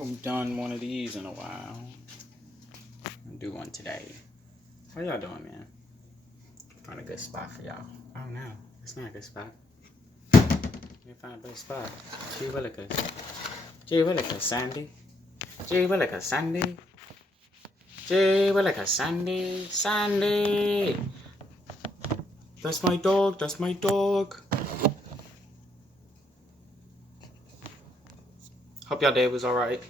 I've done one of these in a while. I'll do one today. How y'all doing, man? Find a good spot for y'all. Oh no, it's not a good spot. Let me find a better spot. Gee Willikers. Gee Willikers, Sandy. Gee Willikers, Sandy. Gee Willikers, Sandy. Sandy! That's my dog, that's my dog. Hope y'all day was alright.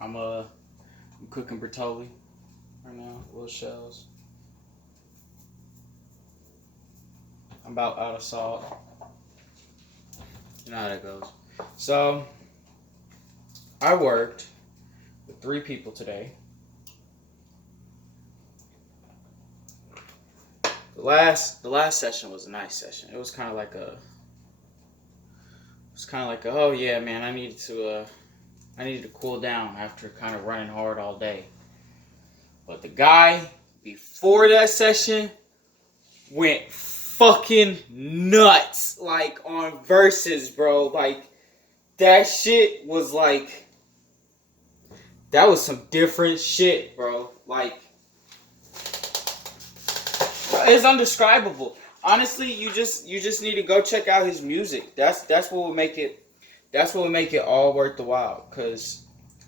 I'm cooking Bertolli right now, little shells. I'm about out of salt. You know how that goes. So, I worked with 3 people today. The last session was a nice session. It was kind of like oh yeah, man, I needed to cool down after kind of running hard all day. But the guy before that session went fucking nuts, like on verses, bro. Like that shit was like, that was some different shit, bro. Like, it's undescribable. Honestly, you just need to go check out his music. That's what will make it. That's what will make it all worth the while. Cause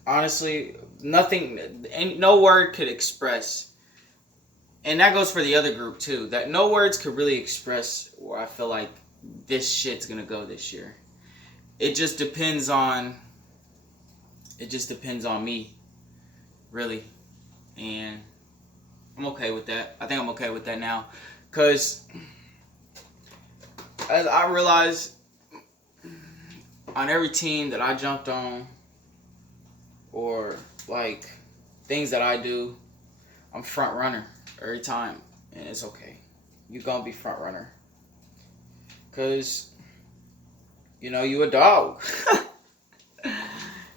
honestly, no word could express, and that goes for the other group too. That no words could really express where I feel like this shit's gonna go this year. It just depends on me, really, and I'm okay with that. I think I'm okay with that now, cause as I realized on every team that I jumped on, or like things that I do, I'm front runner every time, and it's okay. You gonna be front runner, cause you a dog.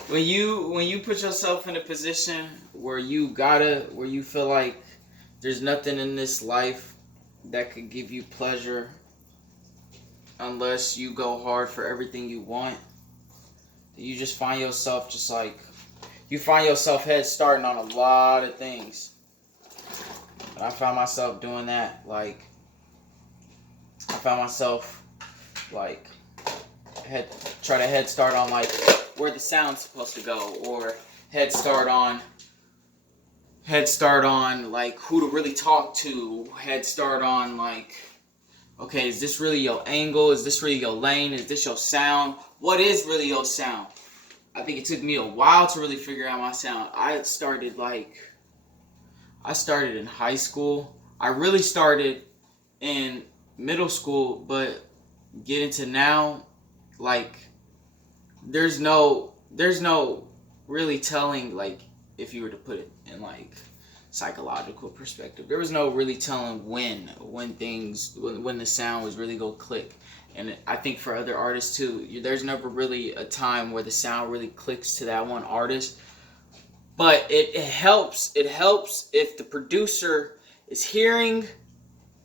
when you put yourself in a position where you feel like there's nothing in this life that could give you pleasure unless you go hard for everything you want, you just find yourself head starting on a lot of things. And I found myself doing that. Like, I found myself like try to head start on like where the sound's supposed to go, or head start on like who to really talk to, head start on like, okay, is this really your angle? Is this really your lane? Is this your sound? What is really your sound? I think it took me a while to really figure out my sound. I started in high school. I really started in middle school, but getting to now, like, there's no really telling, like, if you were to put it in like psychological perspective, there was no really telling when the sound was really gonna click. And I think for other artists too, there's never really a time where the sound really clicks to that one artist. But it helps if the producer is hearing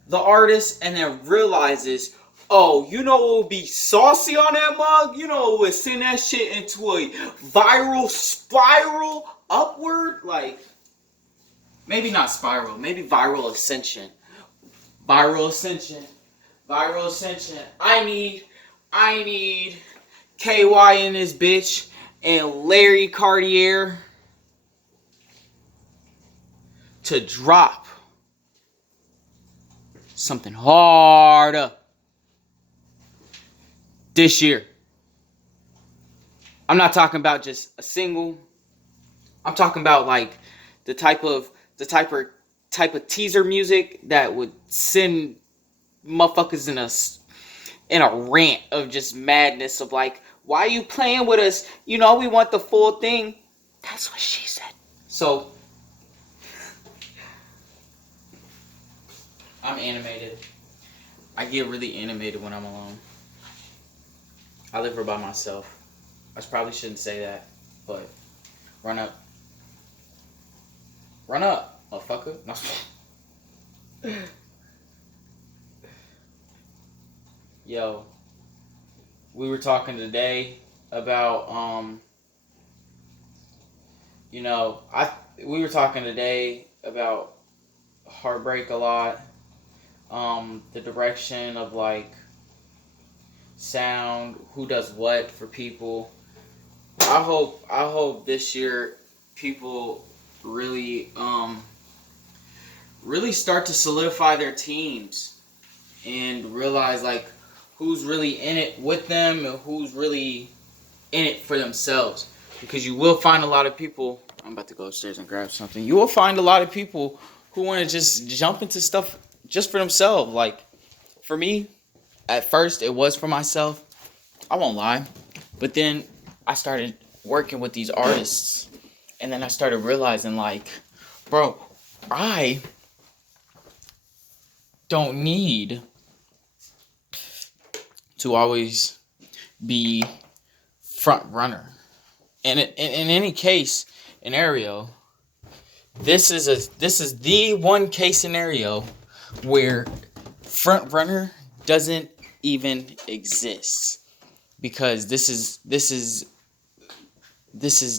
the artist and then realizes, oh, you know what would be saucy on that mug? You know what would send that shit into a viral spiral upward? Like, maybe not spiral, maybe viral ascension. Viral ascension. I need KY in this bitch and Larry Cartier to drop something harder this year. I'm not talking about just a single. I'm talking about like the type of teaser music that would send motherfuckers in a rant of just madness of like, why are you playing with us? We want the full thing. That's what she said. So I'm animated. I get really animated when I'm alone. I live here by myself. I probably shouldn't say that, but run up, motherfucker. No. Yo, we were talking today about you know, we were talking today about heartbreak a lot, the direction of like sound, who does what for people. I hope this year people really really start to solidify their teams and realize like who's really in it with them and who's really in it for themselves. Because you will find a lot of people. I'm about to go upstairs and grab something. You will find a lot of people who want to just jump into stuff just for themselves. Like for me, at first it was for myself. I won't lie. But then I started working with these artists. And then I started realizing like, bro, I don't need to always be front runner. And in any case scenario, this is the one case scenario where front runner doesn't even exist, because this is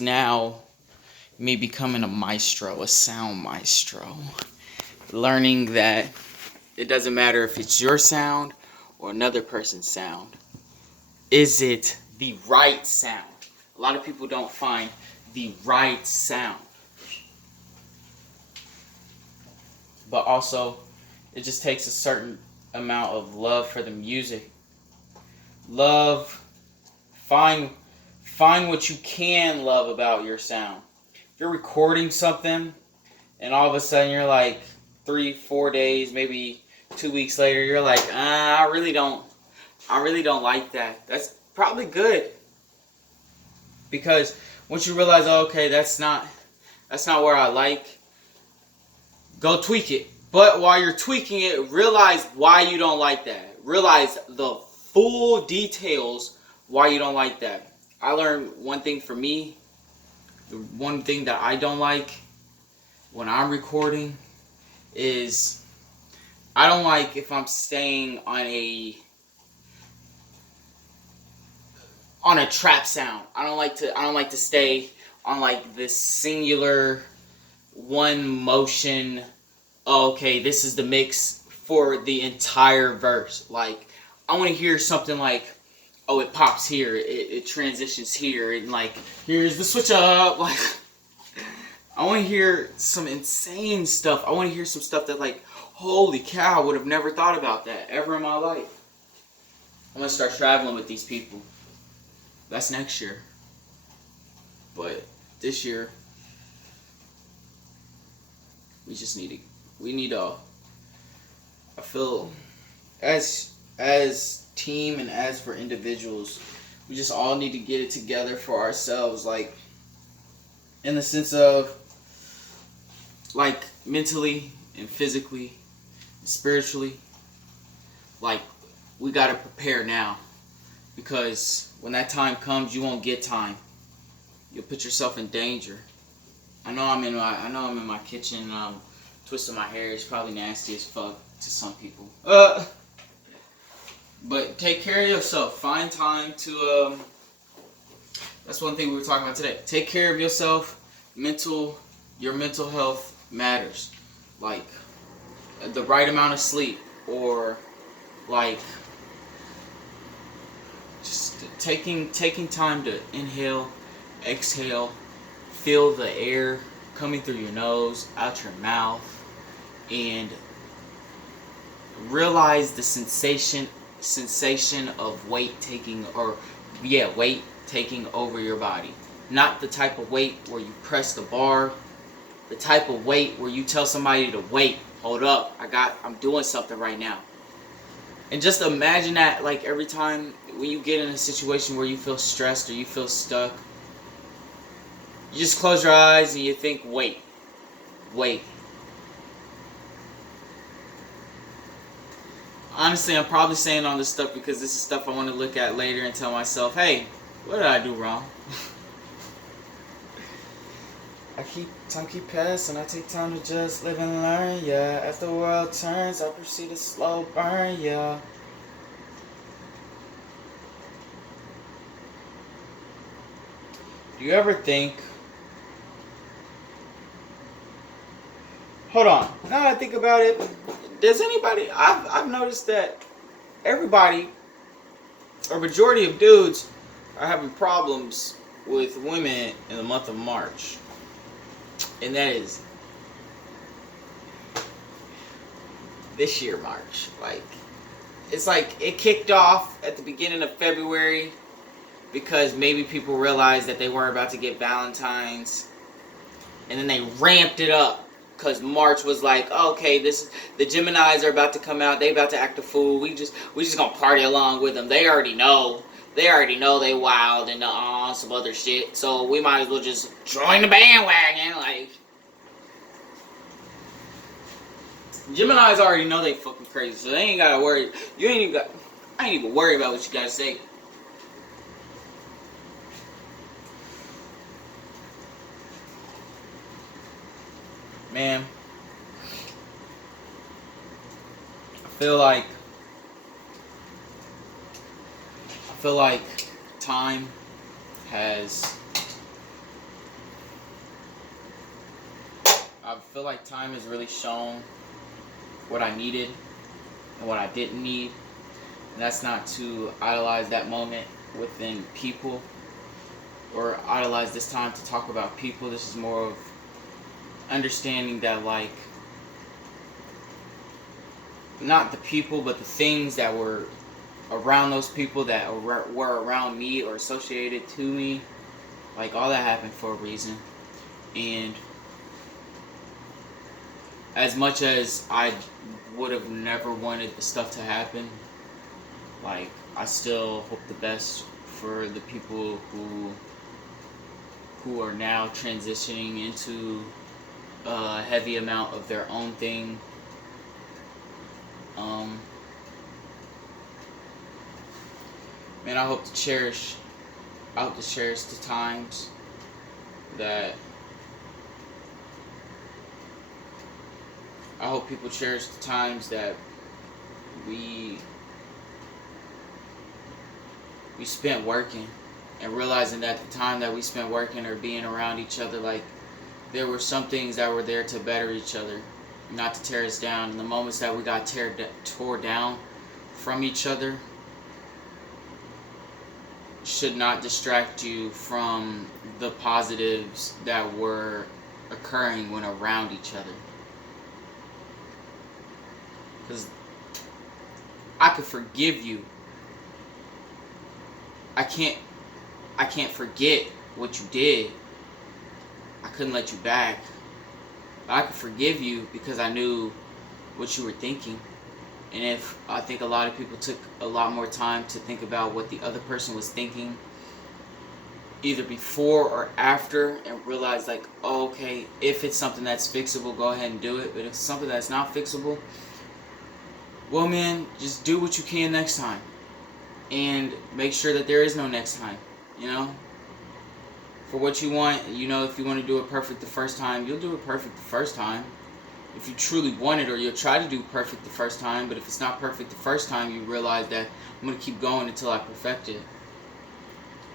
now me becoming a maestro, a sound maestro, learning that it doesn't matter if it's your sound or another person's sound. Is it the right sound? A lot of people don't find the right sound. But also, it just takes a certain amount of love for the music. Love, find what you can love about your sound. If you're recording something and all of a sudden you're like 3-4 days, maybe 2 weeks later, you're like, I really don't like that. That's probably good. Because once you realize, oh, okay, that's not where I like, go tweak it. But while you're tweaking it, realize why you don't like that. Realize the full details why you don't like that. I learned one thing for me, the one thing that I don't like when I'm recording is I don't like if I'm staying on a trap sound. I don't like to stay on like this singular one motion. Oh, okay, this is the mix for the entire verse. Like I want to hear something like, oh, it pops here, it transitions here, and like here's the switch up. Like I want to hear some insane stuff. I want to hear some stuff that like, holy cow, I would have never thought about that ever in my life. I'm gonna start traveling with these people. That's next year. But this year, we I feel as team and as for individuals, we just all need to get it together for ourselves, like in the sense of like mentally and physically and spiritually. Like we gotta prepare now, because when that time comes, you won't get time. You'll put yourself in danger. I know I'm in my kitchen and I'm twisting my hair. It's probably nasty as fuck to some people. But take care of yourself. Find time to that's one thing we were talking about today. Take care of yourself. Your mental health matters. Like the right amount of sleep, or like just taking time to inhale, exhale, feel the air coming through your nose, out your mouth, and realize the sensation of weight taking over your body. Not the type of weight where you press the bar, the type of weight where you tell somebody to wait, hold up, I'm doing something right now. And just imagine that, like, every time when you get in a situation where you feel stressed or you feel stuck, you just close your eyes and you think, wait. Honestly, I'm probably saying all this stuff because this is stuff I want to look at later and tell myself, hey, what did I do wrong? Time keep passing, I take time to just live and learn, yeah. As the world turns, I proceed to slow burn, yeah. Do you ever think... Hold on. Now that I think about it, does anybody... I've noticed that everybody, or majority of dudes, are having problems with women in the month of March. And that is this year March. Like, it's like it kicked off at the beginning of February because maybe people realized that they weren't about to get Valentine's, and then they ramped it up because March was like, okay, the Geminis are about to come out. They about to act a fool. We just gonna party along with them. They already know. They wild and some other shit. So we might as well just join the bandwagon. Like, Geminis already know they fucking crazy, so they ain't gotta worry. I ain't even worry about what you gotta say. Man, I feel like time has... I feel like time has really shown what I needed and what I didn't need. And that's not to idolize that moment within people or idolize this time to talk about people. This is more of understanding that, like, not the people, but the things that were around those people that were around me or associated to me. Like, all that happened for a reason. And as much as I would have never wanted the stuff to happen, like, I still hope the best for the people who are now transitioning into a heavy amount of their own thing. Man, I hope to cherish the times that... I hope people cherish the times that we spent working, and realizing that the time that we spent working or being around each other, like, there were some things that were there to better each other, not to tear us down. And the moments that we got tore down from each other should not distract you from the positives that were occurring when around each other. Because I could forgive you. I can't forget what you did. I couldn't let you back. But I could forgive you because I knew what you were thinking. And if I think a lot of people took a lot more time to think about what the other person was thinking, either before or after, and realize, like, oh, okay, if it's something that's fixable, go ahead and do it. But if it's something that's not fixable, well, man, just do what you can next time. And make sure that there is no next time, you know? For what you want, you know, if you want to do it perfect the first time, you'll do it perfect the first time. If you truly want it, or you'll try to do perfect the first time, but if it's not perfect the first time, you realize that I'm going to keep going until I perfect it.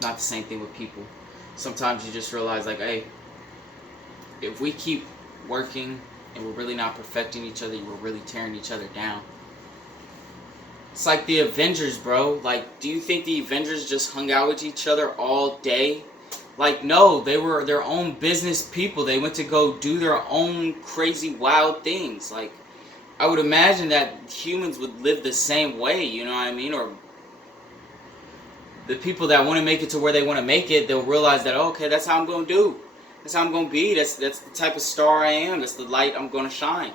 Not the same thing with people. Sometimes you just realize, like, hey, if we keep working and we're really not perfecting each other, we're really tearing each other down. It's like the Avengers, bro. Like, do you think the Avengers just hung out with each other all day? Like, no, they were their own business people. They went to go do their own crazy, wild things. Like, I would imagine that humans would live the same way, you know what I mean? Or the people that want to make it to where they want to make it, they'll realize that, oh, okay, that's how I'm going to do. That's how I'm going to be. That's the type of star I am. That's the light I'm going to shine.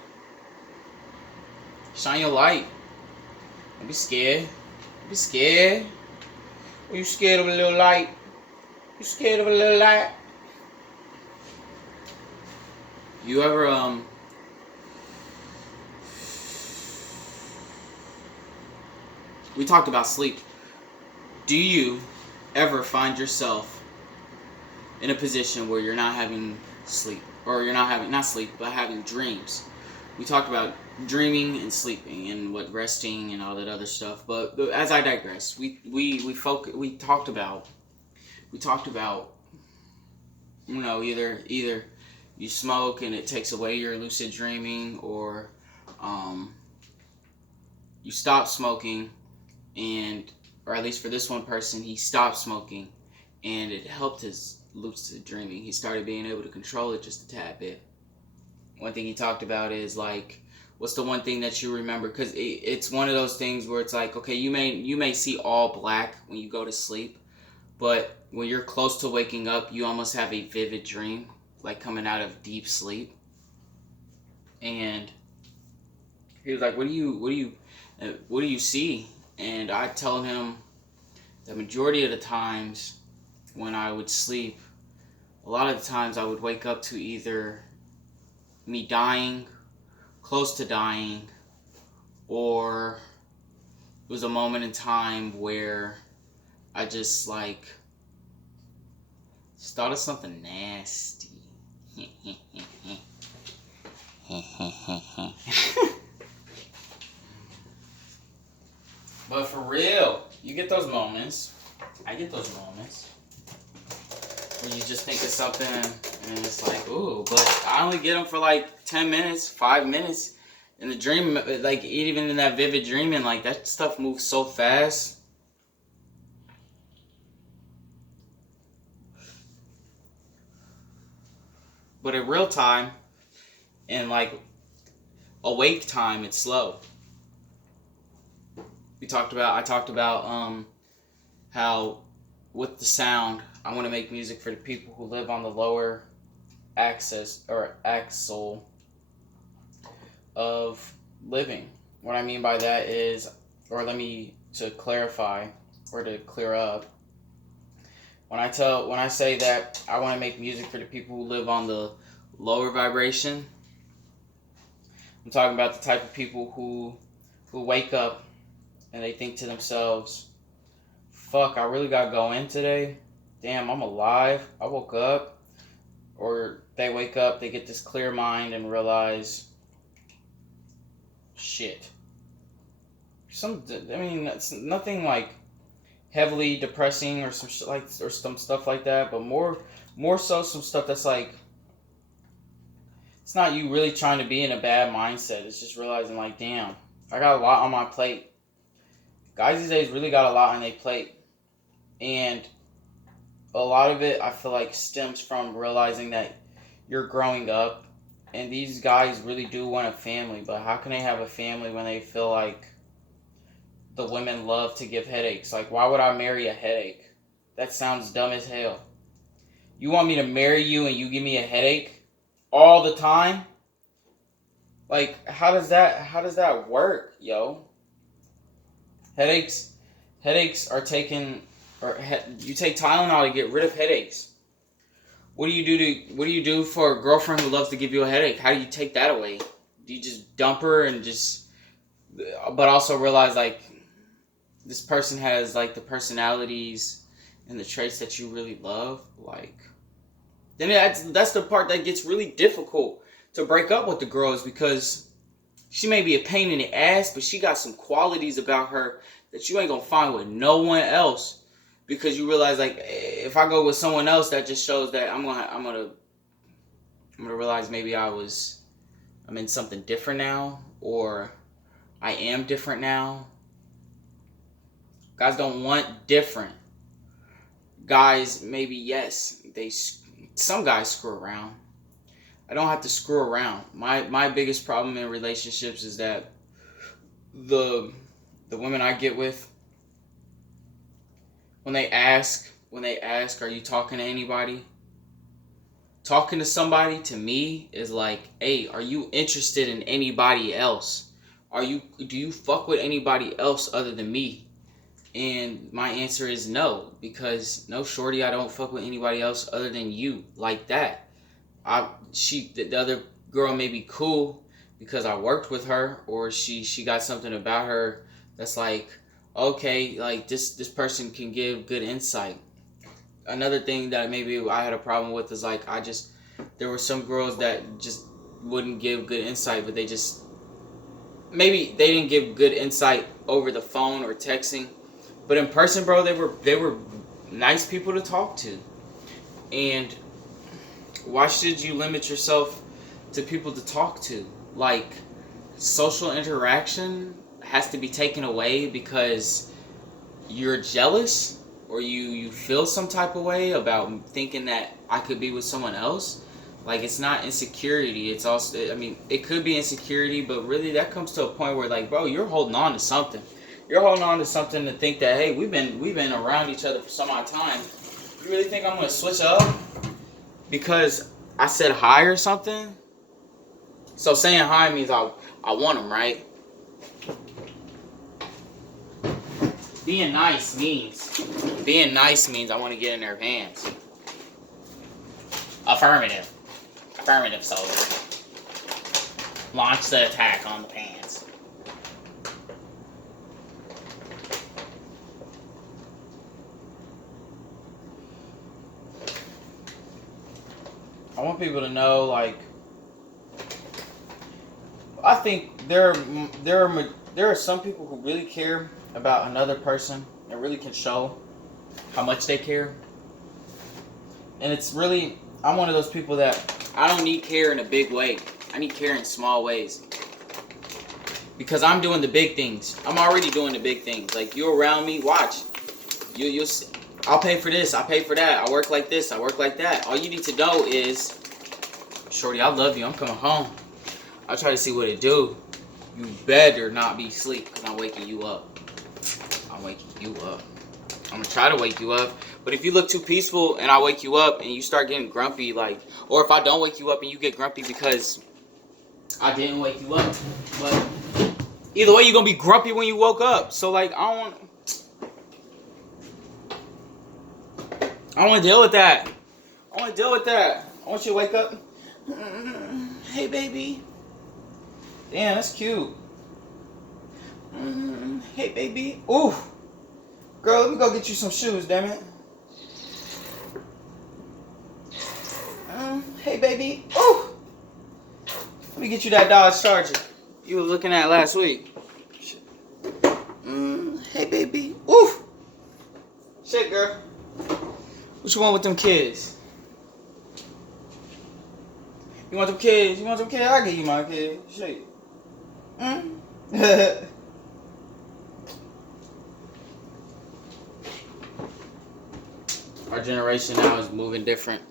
Shine your light. Don't be scared. Don't be scared. Are you scared of a little light? You scared of a little light? You ever we talked about sleep. Do you ever find yourself in a position where you're not having sleep, or you're not sleep, but having dreams? We talked about dreaming and sleeping and what resting and all that other stuff. But as I digress, we talked about either you smoke and it takes away your lucid dreaming, or you stop smoking, and or at least for this one person, he stopped smoking and it helped his lucid dreaming. He started being able to control it just a tad bit. One thing he talked about is like, what's the one thing that you remember? Because it's one of those things where it's like, okay, you may see all black when you go to sleep, but when you're close to waking up, you almost have a vivid dream, like coming out of deep sleep. And he was like, what do you see? And I tell him the majority of the times when I would sleep, a lot of the times I would wake up to either me dying, close to dying, or it was a moment in time where I just thought of something nasty. But for real, you get those moments. I get those moments where you just think of something and it's like, ooh, but I only get them for like 10 minutes, 5 minutes. In the dream, like even in that vivid dreaming, like that stuff moves so fast. But in real time, and like awake time, it's slow. I talked about how with the sound, I want to make music for the people who live on the lower axis or axle of living. What I mean by that is, or to clarify or to clear up, when I say that I want to make music for the people who live on the lower vibration, I'm talking about the type of people who wake up and they think to themselves, fuck, I really gotta go in today. Damn, I'm alive. I woke up. Or they wake up, they get this clear mind and realize, shit. It's nothing like heavily depressing or some stuff like that, but more so some stuff that's like, it's not you really trying to be in a bad mindset. It's just realizing like, damn, I got a lot on my plate. Guys these days really got a lot on their plate. And a lot of it, I feel like, stems from realizing that you're growing up and these guys really do want a family, but how can they have a family when they feel like the women love to give headaches? Like, why would I marry a headache? That sounds dumb as hell. You want me to marry you and you give me a headache all the time? Like, how does that work, yo? Headaches are taken, you take Tylenol to get rid of headaches. What do you do for a girlfriend who loves to give you a headache? How do you take that away? Do you just dump her and but also realize like this person has like the personalities and the traits that you really love? Like, then that's the part that gets really difficult to break up with the girl, is because she may be a pain in the ass, but she got some qualities about her that you ain't gonna find with no one else. Because you realize, like, if I go with someone else, that just shows that I'm gonna realize maybe I'm in something different now, or I am different now. Guys don't want different. Guys, maybe yes, some guys screw around. I don't have to screw around. My biggest problem in relationships is that the women I get with, when they ask, are you talking to anybody? Talking to somebody to me is like, hey, are you interested in anybody else? Do you fuck with anybody else other than me? And my answer is no, because no, shorty, I don't fuck with anybody else other than you, like that. The other girl may be cool because I worked with her, or she got something about her that's like, okay, like this person can give good insight. Another thing that maybe I had a problem with is like, there were some girls that just wouldn't give good insight, but maybe they didn't give good insight over the phone or texting, but in person, bro, they were nice people to talk to. And Why should you limit yourself to people to talk to? Like, social interaction has to be taken away because you're jealous or you feel some type of way about thinking that I could be with someone else. Like, it's not insecurity. It's also, I mean, it could be insecurity, but really that comes to a point where, like, bro, you're holding on to something. You're holding on to something to think that, hey, we've been around each other for some odd time. You really think I'm gonna switch up because I said hi or something? So saying hi means I want them, right? Being nice means I want to get in their hands. Affirmative. Affirmative, soldier. Launch the attack on the pants. I want people to know, like, I think there are some people who really care about another person and really can show how much they care. And it's really, I'm one of those people that I don't need care in a big way. I need care in small ways. Because I'm doing the big things. I'm already doing the big things. Like, you around me, watch. You'll see. I'll pay for this, I'll pay for that. I work like this, I work like that. All you need to know is, shorty, I love you, I'm coming home. I'll try to see what it do. You better not be asleep, because I'm waking you up. I'm waking you up. I'm going to try to wake you up. But if you look too peaceful and I wake you up and you start getting grumpy, like, or if I don't wake you up and you get grumpy because I didn't wake you up. But either way, you're going to be grumpy when you woke up. So, like, I don't want to deal with that. I want to deal with that. I want you to wake up. Hey, baby. Damn, that's cute. Hey, baby. Ooh. Girl, let me go get you some shoes, damn it. Hey, baby. Ooh. Let me get you that Dodge Charger you were looking at last week. Hey, baby. Ooh. Shit, girl. What you want with them kids? You want them kids? You want them kids? I'll give you my kids. Shit. Our generation now is moving different.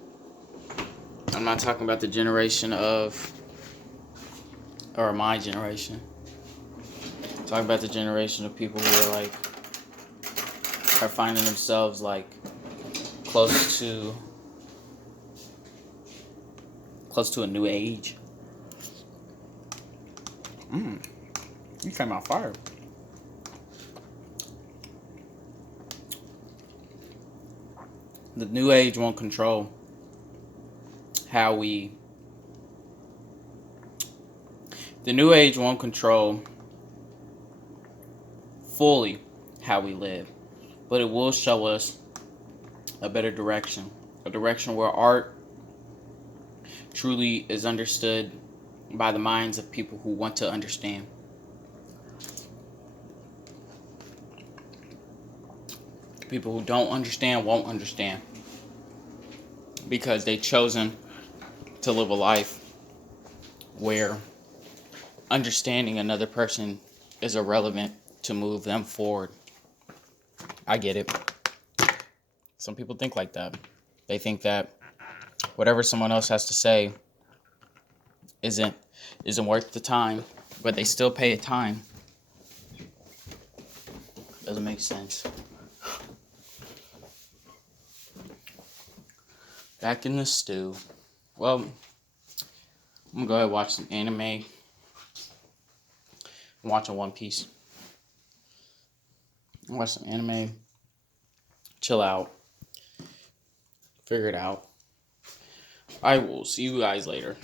I'm not talking about the generation of, or my generation. I'm talking about the generation of people who are like, are finding themselves like close to a new age. You came out fire. The new age won't control how we. The new age won't control fully how we live, but it will show us a better direction. A direction where art truly is understood by the minds of people who want to understand. People who don't understand won't understand because they've chosen to live a life where understanding another person is irrelevant to move them forward. I get it. Some people think like that. They think that whatever someone else has to say isn't worth the time, but they still pay a time. Doesn't make sense. Back in the stew. Well, I'm gonna go ahead and watch some anime. I'm watching One Piece. Watch some anime. Chill out. Figure it out. I will see you guys later.